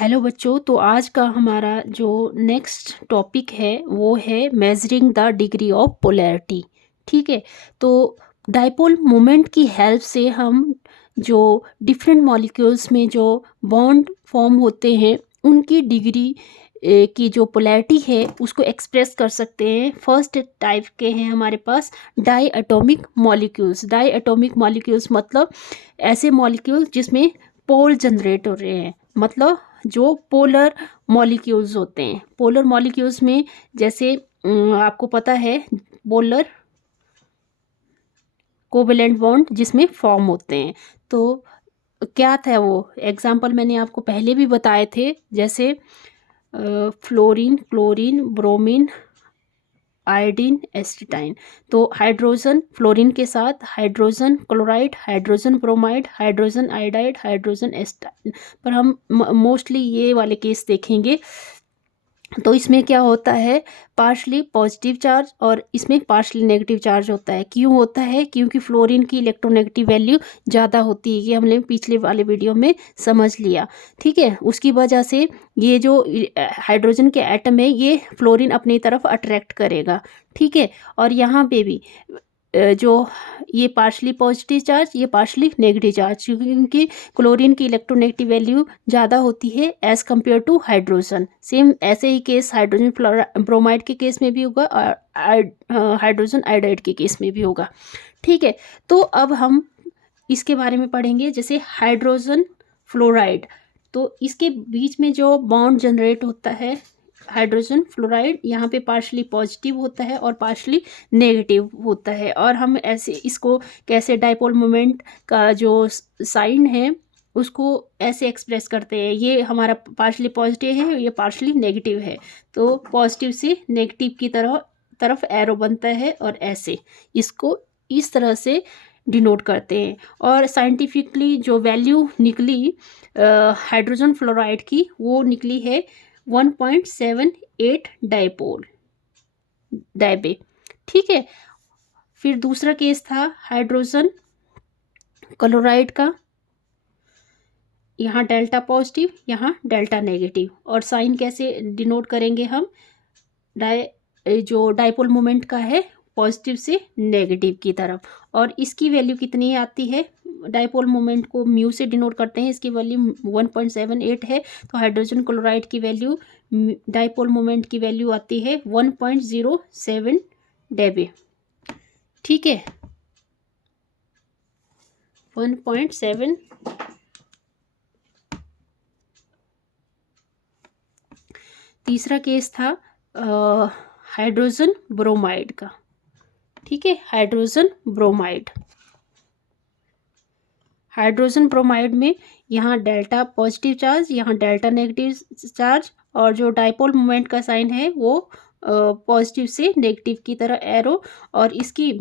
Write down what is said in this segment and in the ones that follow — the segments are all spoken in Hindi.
हेलो बच्चों, तो आज का हमारा जो नेक्स्ट टॉपिक है वो है measuring the degree of polarity. ठीक है, तो डाइपोल मोमेंट की हेल्प से हम जो डिफरेंट मॉलिक्यूल्स में जो बॉन्ड फॉर्म होते हैं उनकी डिग्री की जो पोलैरिटी है उसको एक्सप्रेस कर सकते हैं। फर्स्ट टाइप के हैं हमारे पास diatomic molecules. Diatomic molecules मतलब ऐसे मॉलिक्यूल्स जिसमें पोल जनरेट हो रहे हैं, मतलब जो पोलर मॉलिक्यूल्स होते हैं। पोलर मॉलिक्यूल्स में जैसे आपको पता है पोलर कोवेलेंट बॉन्ड जिसमें फॉर्म होते हैं। तो क्या था वो एग्जाम्पल मैंने आपको पहले भी बताए थे, जैसे fluorine, chlorine, bromine, iodine, astatine. तो हाइड्रोजन फ्लोरीन के साथ hydrogen chloride, hydrogen bromide, hydrogen iodide, hydrogen astatine, पर हम मोस्टली ये वाले केस देखेंगे। तो इसमें क्या होता है, पार्शली पॉजिटिव चार्ज और इसमें पार्शली नेगेटिव चार्ज होता है। क्यों होता है? क्योंकि फ्लोरीन की इलेक्ट्रोनेगेटिव वैल्यू ज़्यादा होती है, ये हमने पिछले वाले वीडियो में समझ लिया। ठीक है, उसकी वजह से ये जो हाइड्रोजन के एटम है ये फ्लोरीन अपनी तरफ अट्रैक्ट करेगा। ठीक है, और यहाँ पे भी जो ये पार्शली पॉजिटिव चार्ज, ये पार्शली नेगेटिव चार्ज, क्योंकि क्लोरीन की इलेक्ट्रोनेगेटिव वैल्यू ज़्यादा होती है as compare to hydrogen. Same ऐसे ही केस हाइड्रोजन ब्रोमाइड के केस में भी होगा और हाइड्रोजन आयोडाइड के केस में भी होगा। ठीक है, तो अब हम इसके बारे में पढ़ेंगे। जैसे हाइड्रोजन फ्लोराइड, तो इसके बीच में जो बॉन्ड जनरेट होता है हाइड्रोजन फ्लोराइड, यहाँ पे पार्शली पॉजिटिव होता है और पार्शली नेगेटिव होता है। और हम ऐसे इसको कैसे डाइपोल मोमेंट का जो साइन है उसको ऐसे एक्सप्रेस करते हैं, ये हमारा पार्शली पॉजिटिव है, ये पार्शली नेगेटिव है। तो पॉजिटिव से नेगेटिव की तरफ एरो बनता है और ऐसे इसको इस तरह से डिनोट करते हैं। और साइंटिफिकली जो वैल्यू निकली हाइड्रोजन फ्लोराइड की, वो निकली है 1.78 डाइबे। ठीक है, फिर दूसरा केस था हाइड्रोजन क्लोराइड का, यहाँ डेल्टा पॉजिटिव, यहाँ डेल्टा नेगेटिव। और साइन कैसे डिनोट करेंगे हम, जो डाइपोल मोमेंट का है पॉजिटिव से नेगेटिव की तरफ। और इसकी वैल्यू कितनी आती है, डाइपोल मोमेंट को म्यू से डिनोट करते हैं, इसकी वैल्यू 1.78 है। तो हाइड्रोजन क्लोराइड की वैल्यू, डाइपोल मोमेंट की वैल्यू आती है 1.07 डेबे। ठीक है, 1.7। तीसरा केस था हाइड्रोजन ब्रोमाइड का। ठीक है, हाइड्रोजन ब्रोमाइड, हाइड्रोजन ब्रोमाइड में यहाँ डेल्टा पॉजिटिव चार्ज, यहाँ डेल्टा नेगेटिव चार्ज, और जो डाइपोल मोमेंट का साइन है वो पॉजिटिव से नेगेटिव की तरह एरो। और इसकी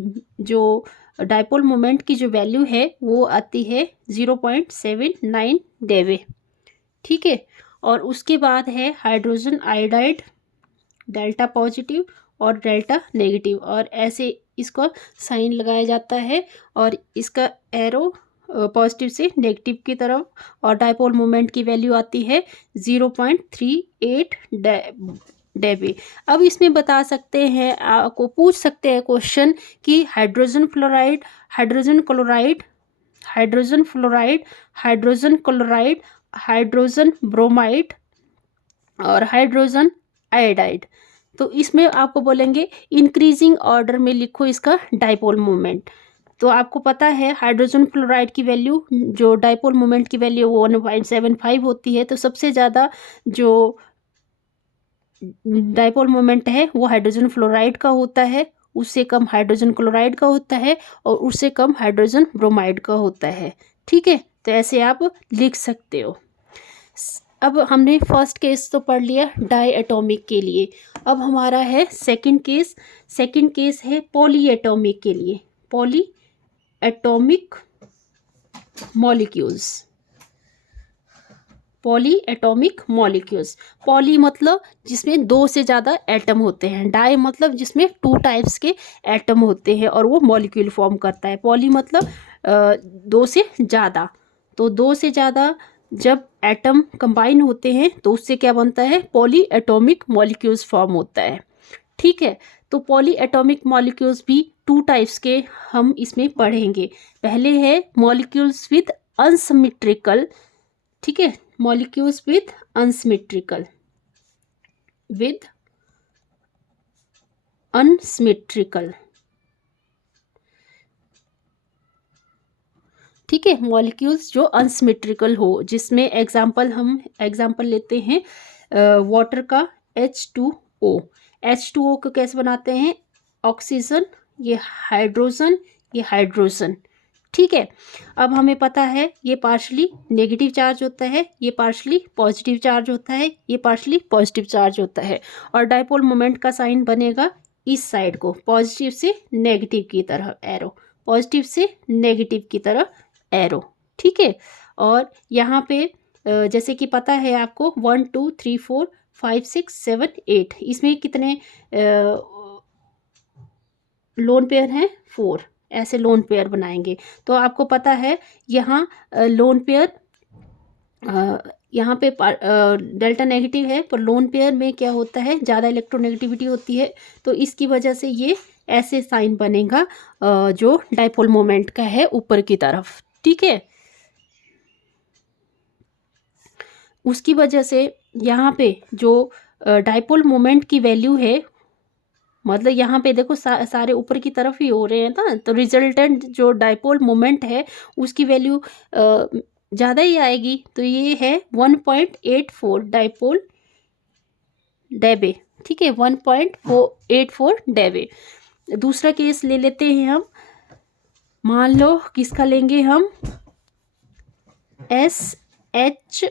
जो डाइपोल मोमेंट की जो वैल्यू है वो आती है 0.79 डेवे। ठीक है, और उसके बाद है हाइड्रोजन आयोडाइड, डेल्टा पॉजिटिव और डेल्टा नेगेटिव, और ऐसे इसको साइन लगाया जाता है और इसका एरो पॉजिटिव से नेगेटिव की तरफ। और डाइपोल मोमेंट की वैल्यू आती है 0.38 डेबे। अब इसमें बता सकते हैं, आपको पूछ सकते हैं क्वेश्चन कि hydrogen fluoride, hydrogen chloride, hydrogen fluoride, hydrogen chloride, hydrogen bromide और हाइड्रोजन आयोडाइड, तो इसमें आपको बोलेंगे इंक्रीजिंग ऑर्डर में लिखो इसका डाइपोल मोमेंट। तो आपको पता है हाइड्रोजन फ्लोराइड की वैल्यू, जो डाइपोल मोमेंट की वैल्यू 1.75 होती है। तो सबसे ज़्यादा जो डाइपोल मोमेंट है वो हाइड्रोजन फ्लोराइड का होता है, उससे कम हाइड्रोजन क्लोराइड का होता है और उससे कम हाइड्रोजन ब्रोमाइड का होता है। ठीक है, तो ऐसे आप लिख सकते हो। अब हमने फर्स्ट केस तो पढ़ लिया डाई एटॉमिक के लिए। अब हमारा है सेकंड केस। सेकंड केस है पॉली एटॉमिक के लिए, poly atomic molecules. Poly atomic molecules, poly मतलब जिसमें दो से ज़्यादा एटम होते हैं, डाई मतलब जिसमें 2 टाइप्स के एटम होते हैं और वो मॉलिक्यूल फॉर्म करता है। पॉली मतलब 2 से ज़्यादा, तो 2 से ज़्यादा जब एटम कंबाइन होते हैं तो उससे क्या बनता है, पॉली एटॉमिक मॉलिक्यूल्स फॉर्म होता है। ठीक है, तो पॉली एटॉमिक मॉलिक्यूल्स भी 2 टाइप्स के हम इसमें पढ़ेंगे। पहले है मॉलिक्यूल्स विद अनसिमेट्रिकल, ठीक है, molecules with unsymmetrical, with unsymmetrical, ठीक है, मॉलिक्यूल्स जो अनसिमेट्रिकल हो, जिसमें एग्जाम्पल लेते हैं वाटर का H2O। H2O को कैसे बनाते हैं, ऑक्सीजन, ये हाइड्रोजन, ठीक है। अब हमें पता है ये पार्शली नेगेटिव चार्ज होता है, ये पार्शली पॉजिटिव चार्ज होता है, ये पार्शली पॉजिटिव चार्ज होता है, और डाइपोल मोमेंट का साइन बनेगा इस साइड को, पॉजिटिव से नेगेटिव की तरफ एरो, पॉजिटिव से नेगेटिव की तरफ एरो, ठीक है। और यहाँ पे जैसे कि पता है आपको 1 2 3 4 5 6 7 8, इसमें कितने लोन पेयर हैं, 4, ऐसे लोन पेयर बनाएंगे। तो आपको पता है यहाँ लोन पेयर, यहाँ पे डेल्टा नेगेटिव है, पर लोन पेयर में क्या होता है, ज़्यादा इलेक्ट्रोनेगेटिविटी होती है, तो इसकी वजह से ये ऐसे साइन बनेगा जो डाइपोल मोमेंट का है ऊपर की तरफ, ठीक है। उसकी वजह से यहाँ पे जो डाइपोल मोमेंट की वैल्यू है, मतलब यहाँ पे देखो सारे ऊपर की तरफ ही हो रहे हैं ना, तो रिजल्टेंट जो डाइपोल मोमेंट है उसकी वैल्यू ज़्यादा ही आएगी। तो ये है 1.84 डाइपोल डेबे, ठीक है, 1.84 डेबे। दूसरा केस ले लेते हैं हम, मान लो किसका लेंगे हम, SH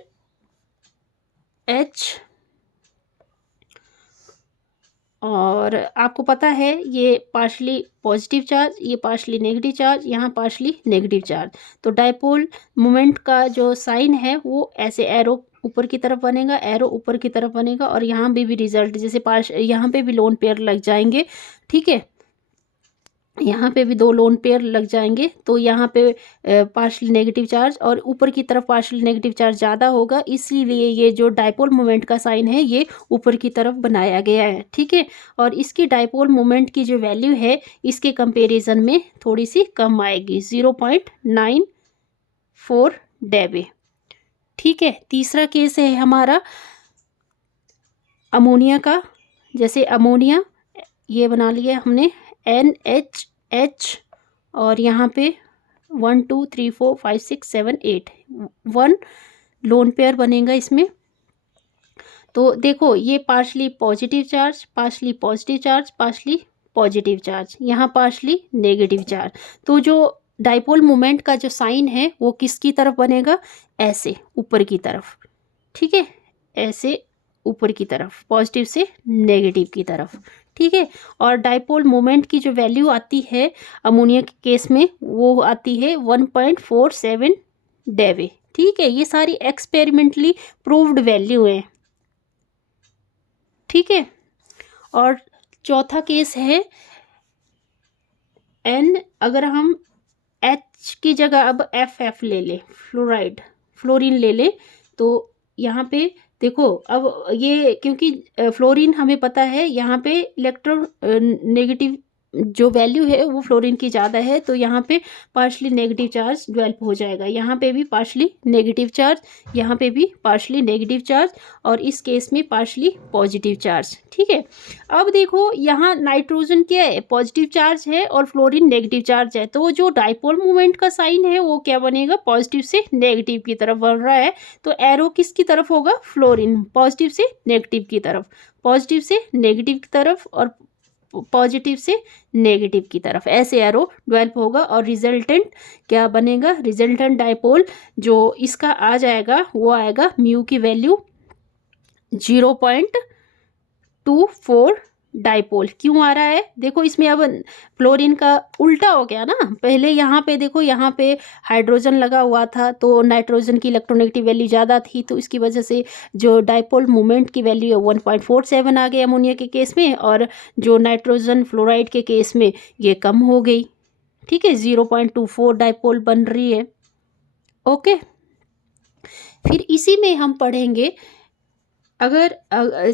और आपको पता है ये पार्शली पॉजिटिव चार्ज, ये पार्शली नेगेटिव चार्ज, यहाँ पार्शली नेगेटिव चार्ज। तो डाइपोल मोमेंट का जो साइन है वो ऐसे एरो ऊपर की तरफ बनेगा, एरो ऊपर की तरफ बनेगा, और यहाँ भी रिजल्ट जैसे यहाँ पे भी लोन पेयर लग जाएंगे, ठीक है, यहाँ पे भी 2 लोन पेयर लग जाएंगे। तो यहाँ पे पार्शियल नेगेटिव चार्ज और ऊपर की तरफ पार्शियल नेगेटिव चार्ज ज़्यादा होगा, इसीलिए ये जो डाइपोल मोमेंट का साइन है ये ऊपर की तरफ बनाया गया है, ठीक है। और इसकी डाइपोल मोमेंट की जो वैल्यू है इसके कंपेरिजन में थोड़ी सी कम आएगी, 0.94 डेबे, ठीक है। तीसरा केस है हमारा अमोनिया का। जैसे अमोनिया ये बना लिया हमने NHH, और यहाँ पे 1 2 3 4 5 6 7 8, 1 लोन पेयर बनेगा इसमें। तो देखो ये partially positive charge, partially positive charge, partially positive charge, यहाँ पार्शली नेगेटिव चार्ज। तो जो डाइपोल मोमेंट का जो साइन है वो किसकी तरफ बनेगा, ऐसे ऊपर की तरफ, ठीक है, ऐसे ऊपर की तरफ, पॉजिटिव से नेगेटिव की तरफ, ठीक है। और डाइपोल मोमेंट की जो वैल्यू आती है अमोनिया के केस में वो आती है 1.47 डेवे, ठीक है। ये सारी एक्सपेरिमेंटली प्रूव्ड वैल्यू है, ठीक है। और चौथा केस है N, अगर हम H की जगह अब FF ले ले, फ्लोरीन ले ले, तो यहाँ पे देखो अब ये क्योंकि फ्लोरीन हमें पता है यहाँ पे नेगेटिव जो वैल्यू है वो फ्लोरीन की ज़्यादा है, तो यहाँ पे पार्शली नेगेटिव चार्ज डेवलप हो जाएगा, यहाँ पे भी पार्शली नेगेटिव चार्ज, यहाँ पे भी पार्शली नेगेटिव चार्ज, और इस केस में पार्शली पॉजिटिव चार्ज, ठीक है। अब देखो यहाँ नाइट्रोजन क्या है, पॉजिटिव चार्ज है, और फ्लोरीन नेगेटिव चार्ज है, तो जो डाइपोल मोमेंट का साइन है वो क्या बनेगा, पॉजिटिव से नेगेटिव की तरफ बढ़ रहा है। तो एरो किसकी तरफ होगा, फ्लोरीन, पॉजिटिव से नेगेटिव की तरफ, पॉजिटिव से नेगेटिव की तरफ, और पॉजिटिव से नेगेटिव की तरफ, ऐसे एरो डेवलप होगा। और रिजल्टेंट क्या बनेगा, रिजल्टेंट डाइपोल जो इसका आ जाएगा वो आएगा म्यू की वैल्यू 0.24 डाइपोल। क्यों आ रहा है, देखो इसमें अब फ्लोरीन का उल्टा हो गया ना, पहले यहाँ पे देखो यहाँ पे हाइड्रोजन लगा हुआ था तो नाइट्रोजन की इलेक्ट्रोनेगेटिव वैल्यू ज़्यादा थी, तो इसकी वजह से जो डाइपोल मोमेंट की वैल्यू है 1.47 आ गई अमोनिया के केस में, और जो नाइट्रोजन फ्लोराइड के केस में ये कम हो गई, ठीक है, 0.24 डाइपोल बन रही है, ओके। फिर इसी में हम पढ़ेंगे, अगर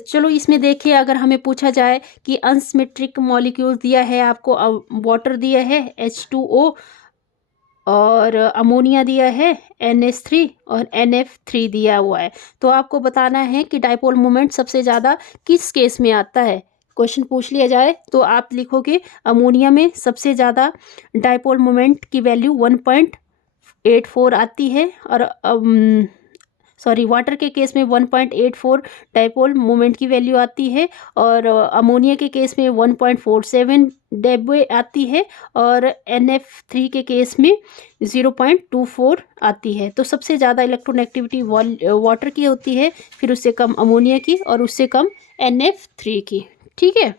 चलो इसमें देखिए, अगर हमें पूछा जाए कि अनसिमेट्रिक मॉलिक्यूल दिया है आपको, वाटर दिया है H2O, और अमोनिया दिया है NH3 और NF3 दिया हुआ है, तो आपको बताना है कि डाइपोल मोमेंट सबसे ज़्यादा किस केस में आता है। क्वेश्चन पूछ लिया जाए तो आप लिखोगे अमोनिया में सबसे ज़्यादा डाइपोल मोमेंट की वैल्यू 1.84 आती है, और सॉरी वाटर के केस में 1.84 डाइपोल मोमेंट की वैल्यू आती है, और अमोनिया के केस में 1.47 डेबे आती है, और NF3 के केस में 0.24 आती है। तो सबसे ज़्यादा इलेक्ट्रोनेगेटिविटी वाटर की होती है, फिर उससे कम अमोनिया की, और उससे कम NF3 की। ठीक है,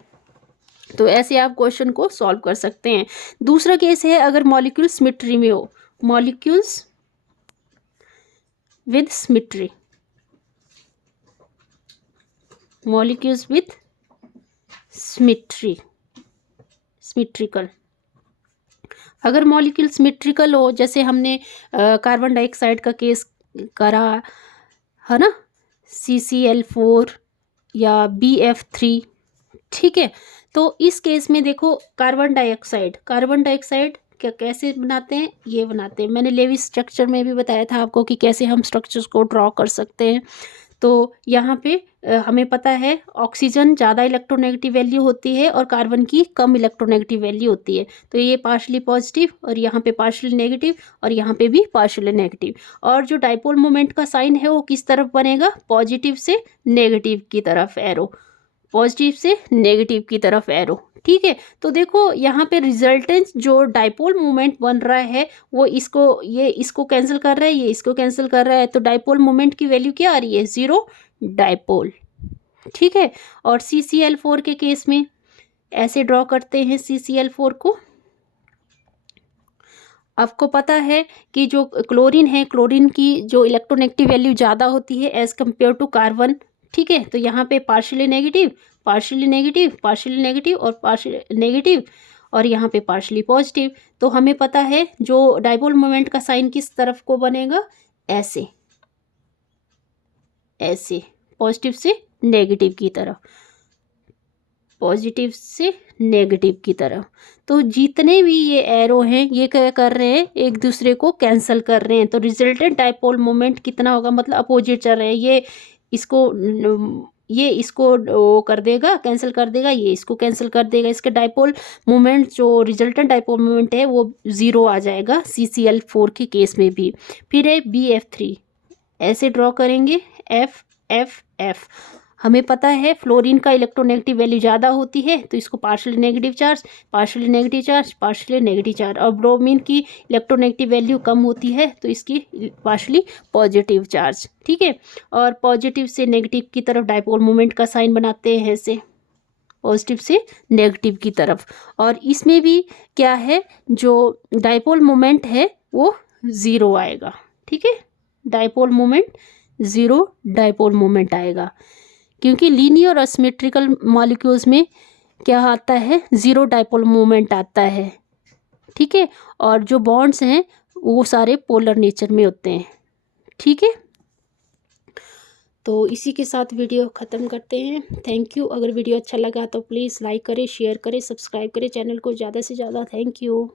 तो ऐसे आप क्वेश्चन को सॉल्व कर सकते हैं। दूसरा केस है अगर मॉलिक्यूल सिमेट्री में हो, molecules with symmetry, molecules with symmetrical। अगर मॉलिक्यूल सिमेट्रिकल हो, जैसे हमने कार्बन डाइऑक्साइड का केस करा है ना, CCl4 या BF3, ठीक है। तो इस केस में देखो, कार्बन डाइऑक्साइड क्या कैसे बनाते हैं, ये बनाते हैं, मैंने लेविस स्ट्रक्चर में भी बताया था आपको कि कैसे हम स्ट्रक्चर्स को ड्रॉ कर सकते हैं। तो यहाँ पे हमें पता है ऑक्सीजन ज़्यादा इलेक्ट्रोनेगेटिव वैल्यू होती है और कार्बन की कम इलेक्ट्रोनेगेटिव वैल्यू होती है, तो ये पार्शली पॉजिटिव और यहाँ पे पार्शली नेगेटिव और यहाँ पे भी पार्शली नेगेटिव। और जो डाइपोल मोमेंट का साइन है वो किस तरफ बनेगा, पॉजिटिव से नेगेटिव की तरफ एरो, पॉजिटिव से नेगेटिव की तरफ एरो। ठीक है, तो देखो यहाँ पे रिजल्टेंट जो डाइपोल मोमेंट बन रहा है वो ये इसको कैंसिल कर रहा है, ये इसको कैंसिल कर रहा है, तो डाइपोल मोमेंट की वैल्यू क्या आ रही है, 0 डाइपोल। ठीक है, और CCl4 के केस में ऐसे ड्रॉ करते हैं CCl4 को। आपको पता है कि जो क्लोरीन है, क्लोरीन की जो इलेक्ट्रोनेगेटिव वैल्यू ज़्यादा होती है एज कम्पेयर टू कार्बन। ठीक है, तो यहाँ पे partially negative, partially negative, partially negative और पार्शियली नेगेटिव, और यहाँ पे पार्शियली पॉजिटिव। तो हमें पता है जो डाइपोल मोमेंट का साइन किस तरफ को बनेगा, ऐसे ऐसे, पॉजिटिव से नेगेटिव की तरफ, पॉजिटिव से नेगेटिव की तरफ। तो जितने भी ये एरो हैं ये क्या कर रहे हैं, एक दूसरे को कैंसिल कर रहे हैं, तो रिजल्टेंट डाइपोल मोमेंट कितना होगा, मतलब अपोजिट चल रहे हैं, ये इसको वो कर देगा, कैंसिल कर देगा, ये इसको कैंसिल कर देगा, इसके डाइपोल मोमेंट जो रिजल्टेंट डाइपोल मोमेंट है वो 0 आ जाएगा CCl4 के केस में भी। फिर है BF3, ऐसे ड्रॉ करेंगे FFF। हमें पता है फ्लोरीन का इलेक्ट्रोनेगेटिव वैल्यू ज़्यादा होती है, तो इसको partially negative charge, partially negative charge, partially negative charge, और ब्रोमीन की इलेक्ट्रोनेगेटिव वैल्यू कम होती है तो इसकी पार्शियली पॉजिटिव चार्ज। ठीक है, और पॉजिटिव से नेगेटिव की तरफ डाइपोल मोमेंट का साइन बनाते हैं ऐसे, पॉजिटिव से नेगेटिव की तरफ। और इसमें भी क्या है, जो डाइपोल मोमेंट है वो 0 आएगा। ठीक है, डाइपोल मोमेंट 0 डाइपोल मोमेंट आएगा, क्योंकि लीनियर और सिमेट्रिकल मॉलिक्यूल्स में क्या आता है, 0 डाइपोल मोमेंट आता है। ठीक है, और जो बॉन्ड्स हैं वो सारे पोलर नेचर में होते हैं। ठीक है, तो इसी के साथ वीडियो ख़त्म करते हैं। Thank you. अगर वीडियो अच्छा लगा तो प्लीज़ लाइक करें, शेयर करें, सब्सक्राइब करें चैनल को ज़्यादा से ज़्यादा। Thank you.